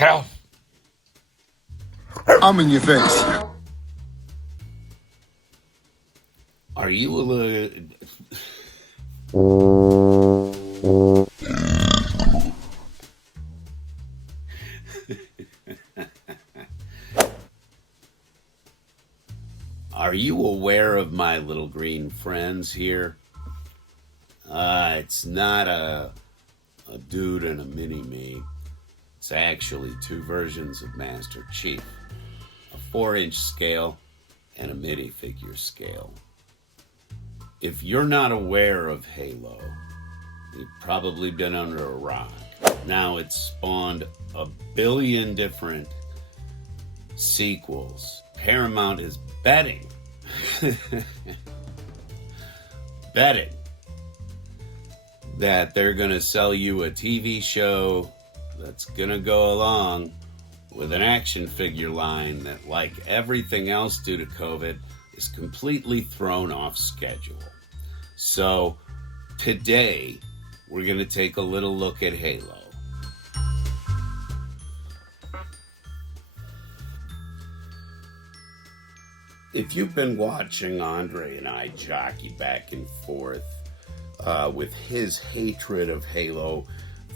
Knock it off. I'm in your face. Are you a little... Are you aware of my little green friends here? It's not a dude and a mini-me. It's actually two versions of Master Chief. A 4-inch scale and a minifigure scale. If you're not aware of Halo, you've probably been under a rock. Now it's spawned a billion different sequels. Paramount is betting that they're going to sell you a TV show that's going to go along with an action figure line that, like everything else due to COVID, is completely thrown off schedule. So today we're going to take a little look at Halo. If you've been watching Andre and I jockey back and forth with his hatred of Halo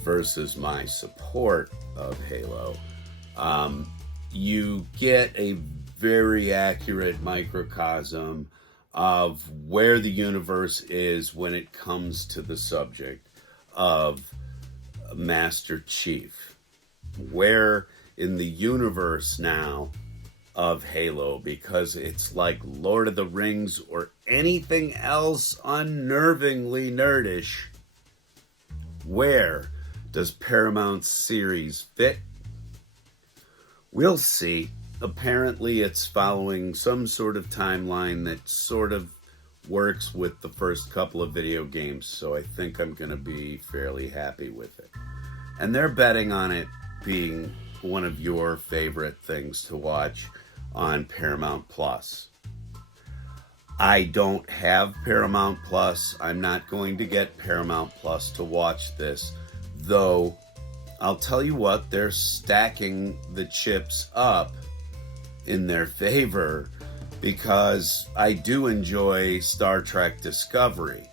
versus my support of Halo, you get a very accurate microcosm of where the universe is when it comes to the subject of Master Chief. Where in the universe now of Halo, because it's like Lord of the Rings or anything else unnervingly nerdish. Where does Paramount's series fit? We'll see. Apparently it's following some sort of timeline that sort of works with the first couple of video games, so I think I'm going to be fairly happy with it. And they're betting on it being one of your favorite things to watch on Paramount Plus. I don't have Paramount Plus. I'm not going to get Paramount Plus to watch this, though I'll tell you what, they're stacking the chips up in their favor because I do enjoy Star Trek Discovery.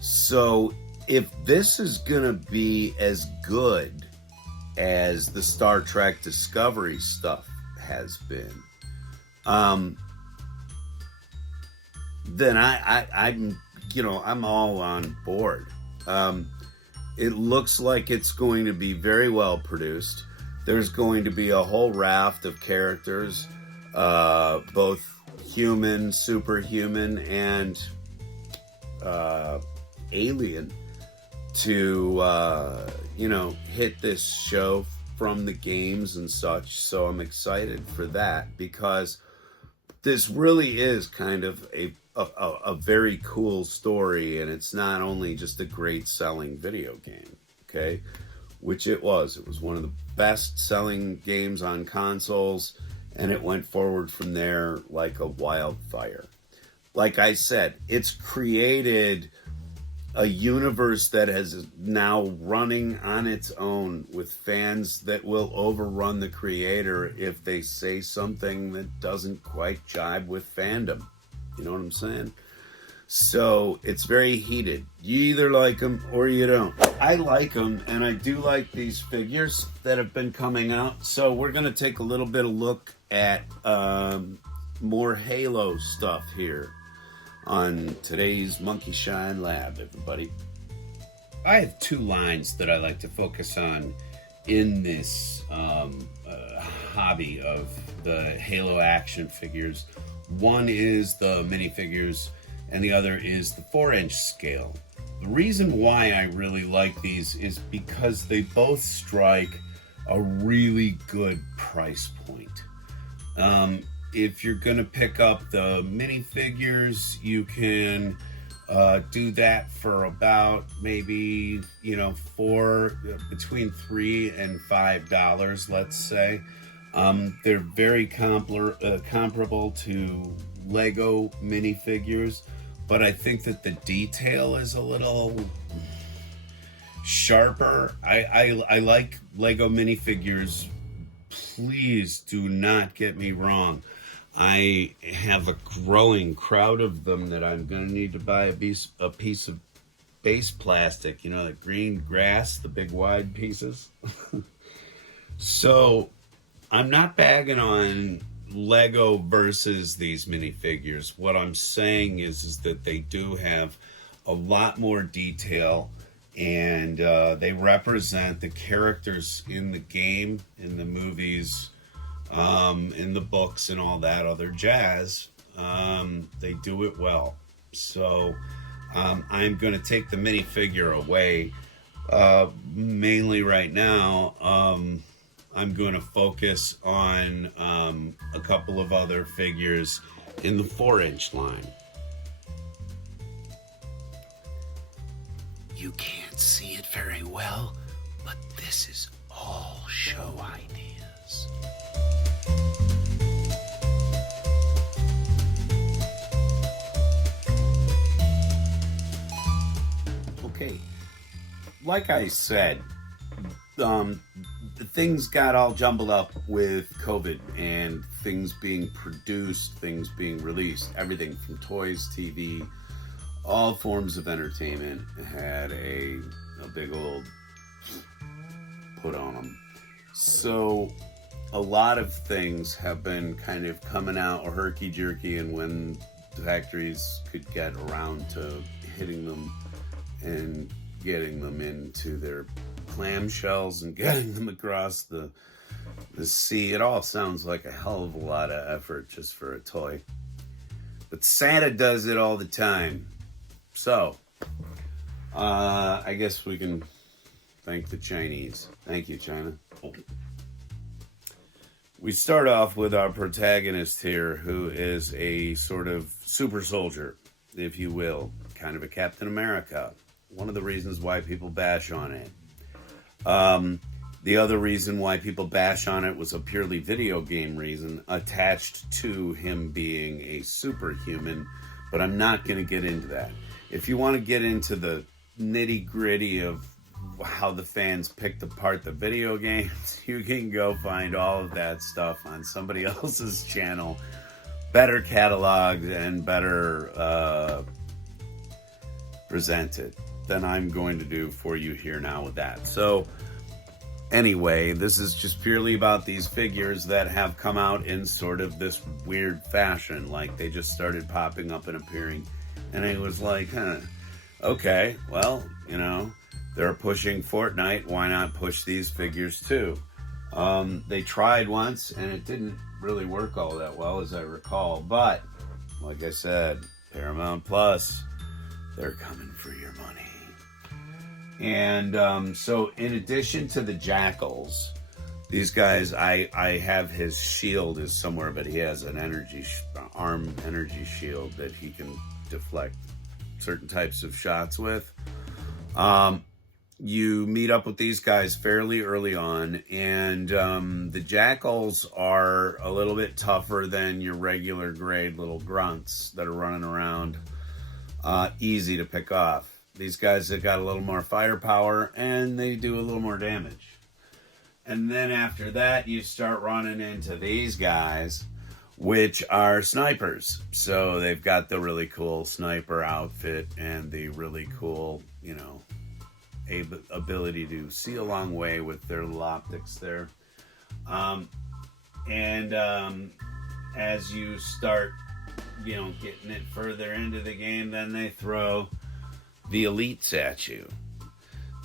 So if this is going to be as good as the Star Trek Discovery stuff has been, then I'm all on board. It looks like it's going to be very well produced. There's going to be a whole raft of characters, both human, superhuman, and alien, to hit this show from the games and such. So I'm excited for that, because this really is kind of a very cool story, and it's not only just a great selling video game, okay? Which it was. It was one of the best selling games on consoles, and it went forward from there like a wildfire. Like I said, it's created a universe that is now running on its own, with fans that will overrun the creator if they say something that doesn't quite jibe with fandom. You know what I'm saying? So it's very heated. You either like them or you don't. I like them, and I do like these figures that have been coming out. So we're going to take a little bit of look at more Halo stuff here on today's Monkey Shine Lab, everybody. I have two lines that I like to focus on in this hobby of the Halo action figures. One is the minifigures, and the other is the 4-inch scale. The reason why I really like these is because they both strike a really good price point. If you're going to pick up the minifigures, you can do that for about maybe, between $3 and $5, let's say. They're very comparable to Lego minifigures, but I think that the detail is a little sharper. I like Lego minifigures please do not get me wrong. I have a growing crowd of them that I'm going to need to buy a piece of base plastic, the green grass, the big wide pieces. So I'm not bagging on Lego versus these minifigures. What I'm saying is that they do have a lot more detail, and they represent the characters in the game, in the movies, in the books, and all that other jazz. They do it well. So I'm going to take the minifigure away. Mainly right now, I'm going to focus on a couple of other figures in the 4-inch line. You can't see it very well, but this is all show ideas. Okay, like I said, things got all jumbled up with COVID and things being produced, things being released, everything from toys, TV, all forms of entertainment had a big old put on them. So a lot of things have been kind of coming out herky-jerky, and when the factories could get around to hitting them and getting them into their clamshells and getting them across the sea, it all sounds like a hell of a lot of effort just for a toy. But Santa does it all the time. So, I guess we can thank the Chinese. Thank you, China. We start off with our protagonist here, who is a sort of super soldier, if you will, kind of a Captain America. One of the reasons why people bash on it. The other reason why people bash on it was a purely video game reason attached to him being a superhuman, but I'm not going to get into that. If you want to get into the nitty-gritty of how the fans picked apart the video games, you can go find all of that stuff on somebody else's channel, better cataloged and better presented than I'm going to do for you here now with that. So anyway, this is just purely about these figures that have come out in sort of this weird fashion. Like, they just started popping up and appearing. And it was like, okay, well, they're pushing Fortnite. Why not push these figures too? They tried once, and it didn't really work all that well, as I recall. But, like I said, Paramount Plus, they're coming for your money. And so in addition to the jackals, these guys, I have his shield is somewhere, but he has an arm energy shield that he can deflect certain types of shots with. You meet up with these guys fairly early on, and the jackals are a little bit tougher than your regular grade little grunts that are running around. Easy to pick off. These guys have got a little more firepower, and they do a little more damage. And then after that, you start running into these guys, which are snipers. So they've got the really cool sniper outfit and the really cool, ability to see a long way with their little optics there. As you start, getting it further into the game, then they throw the elites at you.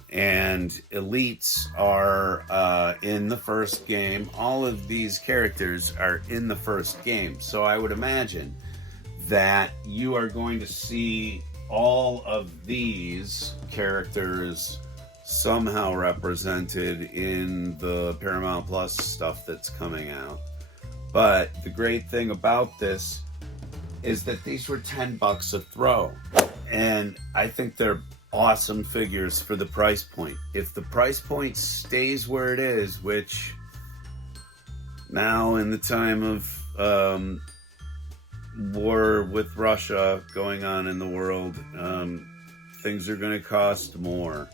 And elites are in the first game. All of these characters are in the first game. So I would imagine that you are going to see all of these characters somehow represented in the Paramount Plus stuff that's coming out. But the great thing about this is that these were $10 a throw. And I think they're awesome figures for the price point. If the price point stays where it is, which now in the time of war with Russia going on in the world, things are going to cost more.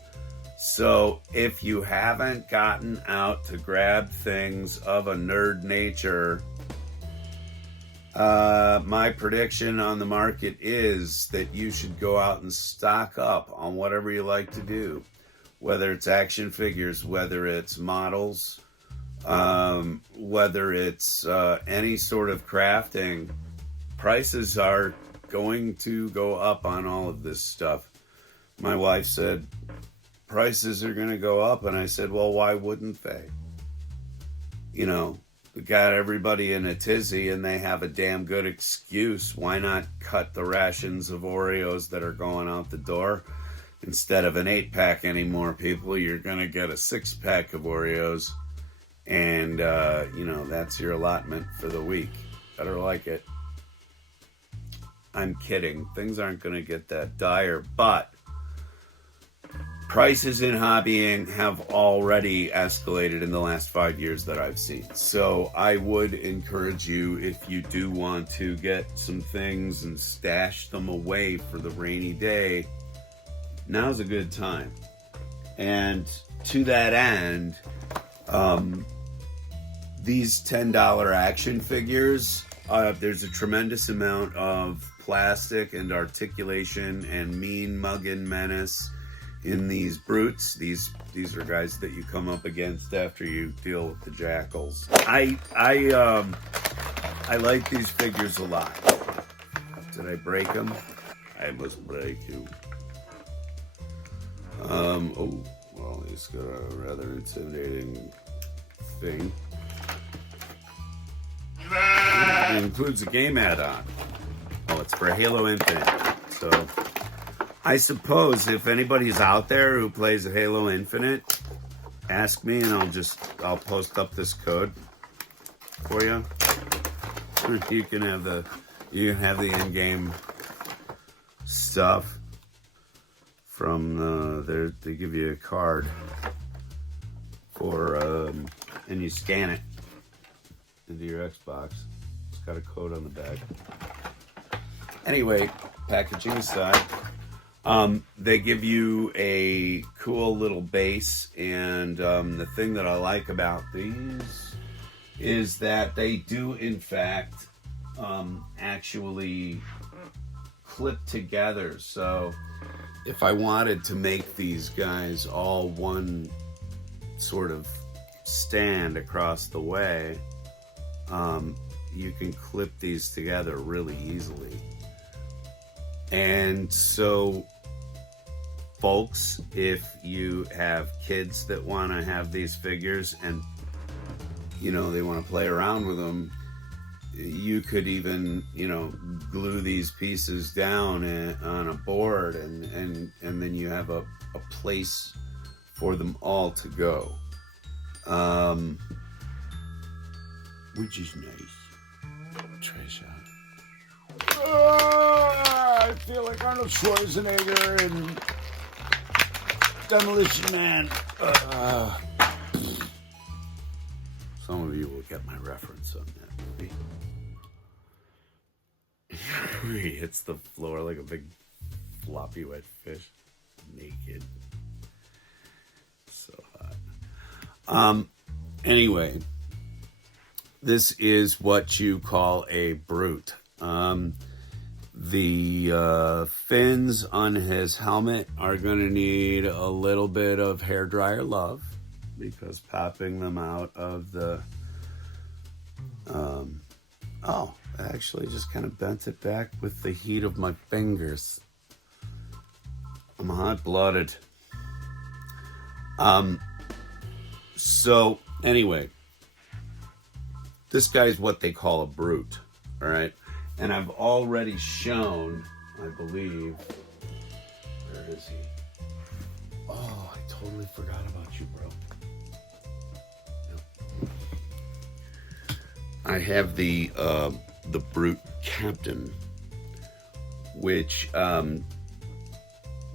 So if you haven't gotten out to grab things of a nerd nature, my prediction on the market is that you should go out and stock up on whatever you like to do, whether it's action figures, whether it's models, whether it's any sort of crafting. Prices are going to go up on all of this stuff. My wife said, prices are going to go up, and I said, well, why wouldn't they? You know, we got everybody in a tizzy, and they have a damn good excuse. Why not cut the rations of Oreos that are going out the door? Instead of an 8-pack anymore, people, you're going to get a 6-pack of Oreos, and, you know, that's your allotment for the week. Better like it. I'm kidding. Things aren't going to get that dire, but prices in hobbying have already escalated in the last 5 years that I've seen. So I would encourage you, if you do want to get some things and stash them away for the rainy day, now's a good time. And to that end, these $10 action figures, there's a tremendous amount of plastic and articulation and mean muggin' menace in these brutes. These are guys that you come up against after you deal with the jackals. I like these figures a lot. Did I break them? I must break you. Oh, well, he's got a rather intimidating thing. It includes a game add-on. Oh, it's for Halo Infinite. So I suppose if anybody's out there who plays Halo Infinite, ask me and I'll post up this code for you. You can have the in-game stuff from they give you a card for and you scan it into your Xbox. It's got a code on the back. Anyway, packaging aside, they give you a cool little base, and the thing that I like about these is that they do, in fact, actually clip together. So if I wanted to make these guys all one sort of stand across the way, you can clip these together really easily. And so, folks, if you have kids that want to have these figures and, you know, they want to play around with them, you could even, you know, glue these pieces down on a board, and then you have a place for them all to go, which is nice. Try a shot. I feel like Arnold Schwarzenegger and Demolition Man. Some of you will get my reference on that movie. He hits the floor like a big floppy wet fish, naked. So hot. Anyway, this is what you call a brute. The fins on his helmet are going to need a little bit of hairdryer love, because popping them out of the I actually just kind of bent it back with the heat of my fingers. I'm hot-blooded. So anyway, this guy's what they call a brute, all right? And I've already shown, I believe, where is he? Oh, I totally forgot about you, bro. I have the brute captain, which then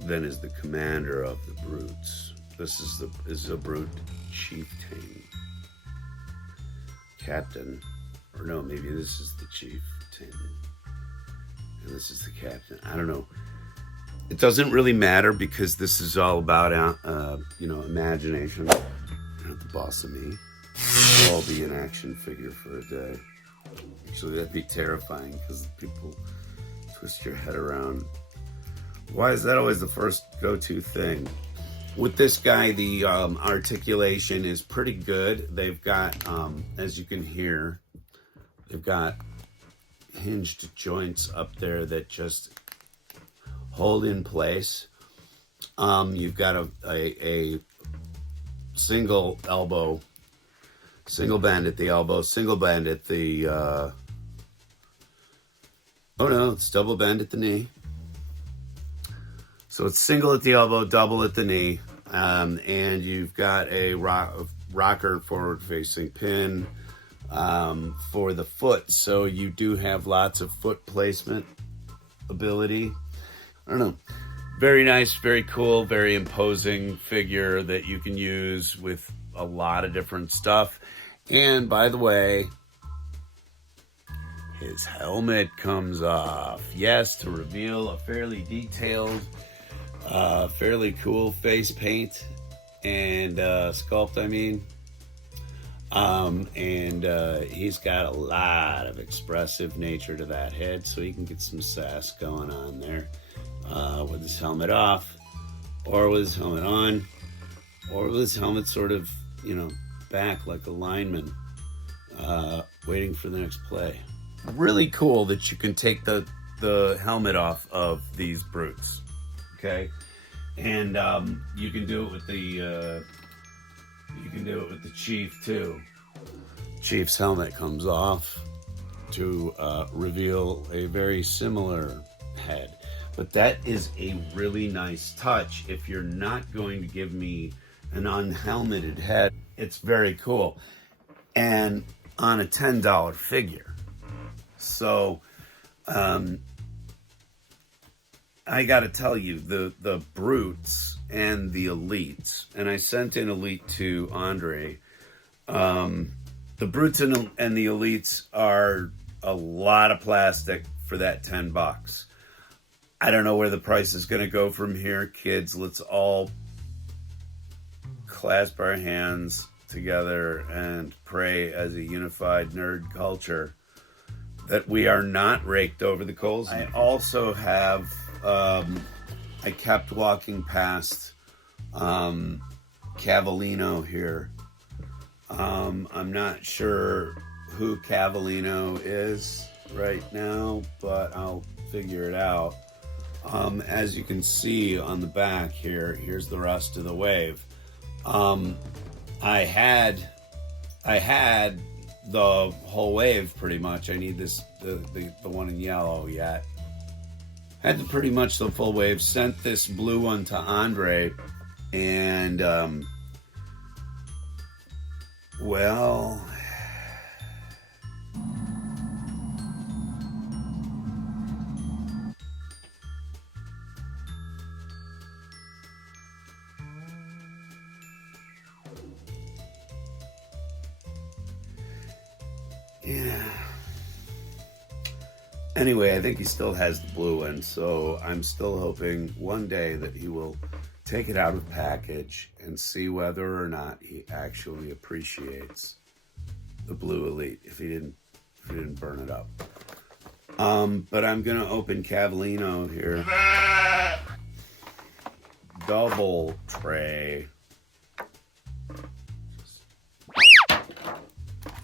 is the commander of the brutes. This is a brute chieftain. Captain, or no, maybe this is the chieftain. And this is the captain. I don't know. It doesn't really matter because this is all about, imagination. You're not the boss of me. We'll all be an action figure for a day. Actually, that'd be terrifying because people twist your head around. Why is that always the first go-to thing? With this guy, the articulation is pretty good. They've got, as you can hear, they've got hinged joints up there that just hold in place. You've got a single elbow, single bend at the elbow, single bend at the, it's double bend at the knee. So it's single at the elbow, double at the knee, and you've got a rocker forward-facing pin for the foot. So you do have lots of foot placement ability. I don't know. Very nice, very cool, very imposing figure that you can use with a lot of different stuff. And by the way, his helmet comes off. Yes, to reveal a fairly detailed, fairly cool face paint and sculpt, he's got a lot of expressive nature to that head, so he can get some sass going on there with his helmet off, or with his helmet on, or with his helmet sort of, back like a lineman, waiting for the next play. Really cool that you can take the helmet off of these brutes. Okay, and you can do it with the chief too. Chief's helmet comes off to reveal a very similar head, but that is a really nice touch. If you're not going to give me an unhelmeted head, it's very cool, and on a $10 figure. So I got to tell you, the brutes and the elites, and I sent in elite to Andre. The brutes and the elites are a lot of plastic for that $10. I don't know where the price is going to go from here, kids. Let's all clasp our hands together and pray as a unified nerd culture that we are not raked over the coals. I also have, I kept walking past Cavallino here. I'm not sure who Cavallino is right now, but I'll figure it out. As you can see on the back here, here's the rest of the wave. I had the whole wave pretty much. I need the one in yellow yet. Had pretty much the full wave. Sent this blue one to Andre, and well, yeah. Anyway, I think he still has the blue one, so I'm still hoping one day that he will take it out of the package and see whether or not he actually appreciates the blue elite if he didn't burn it up. But I'm gonna open Cavallino here. Double tray.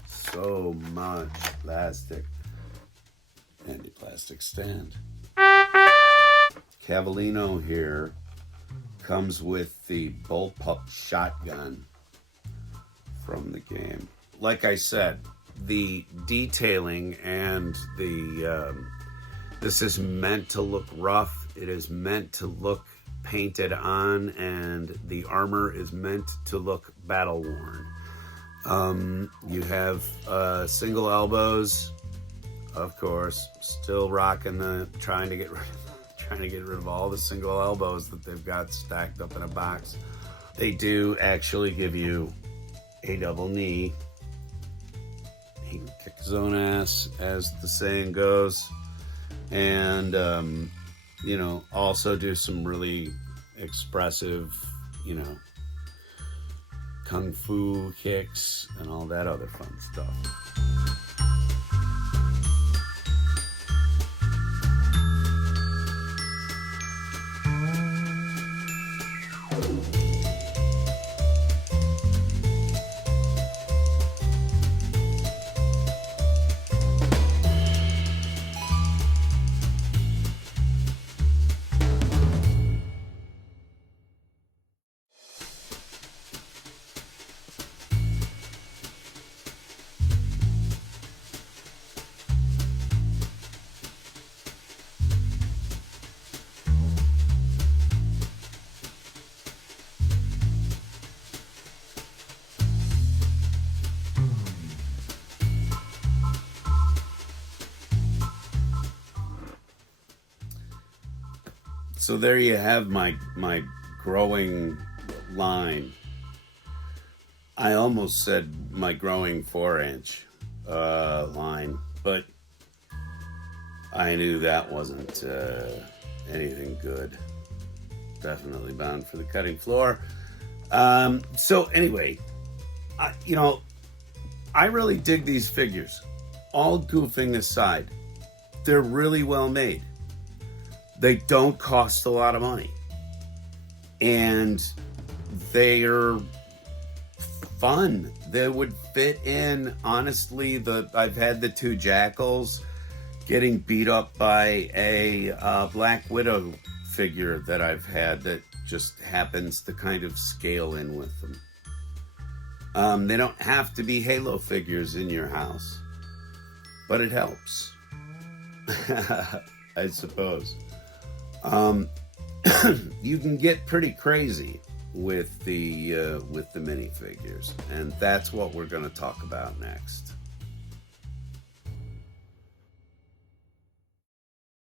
So much plastic. Anti-plastic stand. Cavallino here comes with the bullpup shotgun from the game. Like I said, the detailing and this is meant to look rough. It is meant to look painted on, and the armor is meant to look battle worn. You have single elbows, of course, still rocking trying to get rid of all the single elbows that they've got stacked up in a box. They do actually give you a double knee. He can kick his own ass, as the saying goes. And also do some really expressive, kung fu kicks and all that other fun stuff. So there you have my growing line. I almost said my growing 4-inch line, but I knew that wasn't anything good. Definitely bound for the cutting floor. So anyway, I really dig these figures. All goofing aside, they're really well made. They don't cost a lot of money. And they're fun. They would fit in, honestly, I've had the 2 jackals getting beat up by a Black Widow figure that I've had that just happens to kind of scale in with them. They don't have to be Halo figures in your house, but it helps, I suppose. You can get pretty crazy with the minifigures, and that's what we're going to talk about next.